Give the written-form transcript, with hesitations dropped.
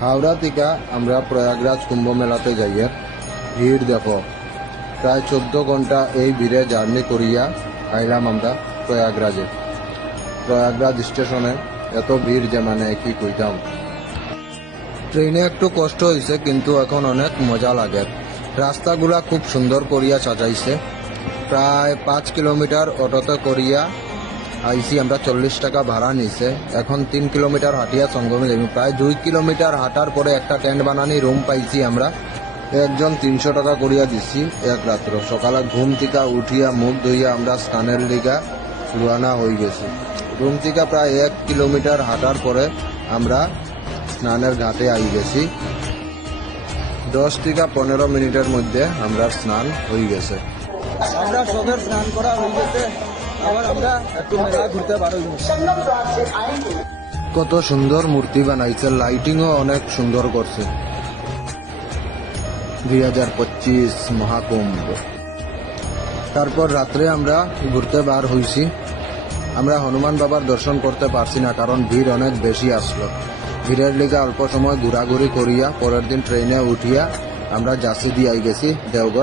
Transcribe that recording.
হাওড়া থেকে আমরা প্রয়াগরাজ কুম্ভ মেলাতে যাইয়ে ভিড় দেখো, প্রায় 14 ঘন্টা এই ভিড়ে জার্নি করিয়া আইলাম আমরা প্রয়াগরাজে। প্রয়াগরাজ স্টেশনে এত ভিড় যে মানে কি কইতাম। ট্রেনে একটু কষ্ট হয়েছে, কিন্তু এখন অনেক মজা লাগে। রাস্তাগুলা খুব সুন্দর করিয়া সাজাইছে। প্রায় 5 কিলোমিটার অটোতে করিয়া আইসি আমরা, 40 টাকা ভাড়া নিছে। এখন 3 কিলোমিটার হাঁটিয়া সঙ্গমে যাবি। প্রায় 2 কিলোমিটার হাঁটার পরে একটা টেন্ট বানানি রুম পাইছি আমরা। একজন 300 টাকা করিয়া দিছি এক রাত্র। সকালে ঘুম থেকে উঠিয়া মুখ ধুইয়া আমরা স্নানের লিগা রওনা হয়ে গেছি। রুম থেকে প্রায় 1 কিলোমিটার হাঁটার পরে আমরা স্নানের ঘাটে আই গেছি। 10 থেকে 15 মিনিটের মধ্যে আমরা স্নান হয়ে গেছে। আমরা সবের স্নান করা হয়ে গেছে, আবার আমরা একটু মেলা ঘুরতে পারো। কত সুন্দর মূর্তি বানাইছে, লাইটিংও অনেক সুন্দর করছে। 2025 মহাকুম্ভ। তারপর রাত্রে আমরা ঘুরতে বার হইছি। আমরা হনুমান বাবার দর্শন করতে পারছি না, কারণ ভিড় অনেক বেশি আসলো। ভিড়ের লিগে অল্প সময় ঘোরাঘুরি করিয়া পরের দিন ট্রেনে উঠিয়া আমরা জাসি দিয়ে গেছি দেওঘর।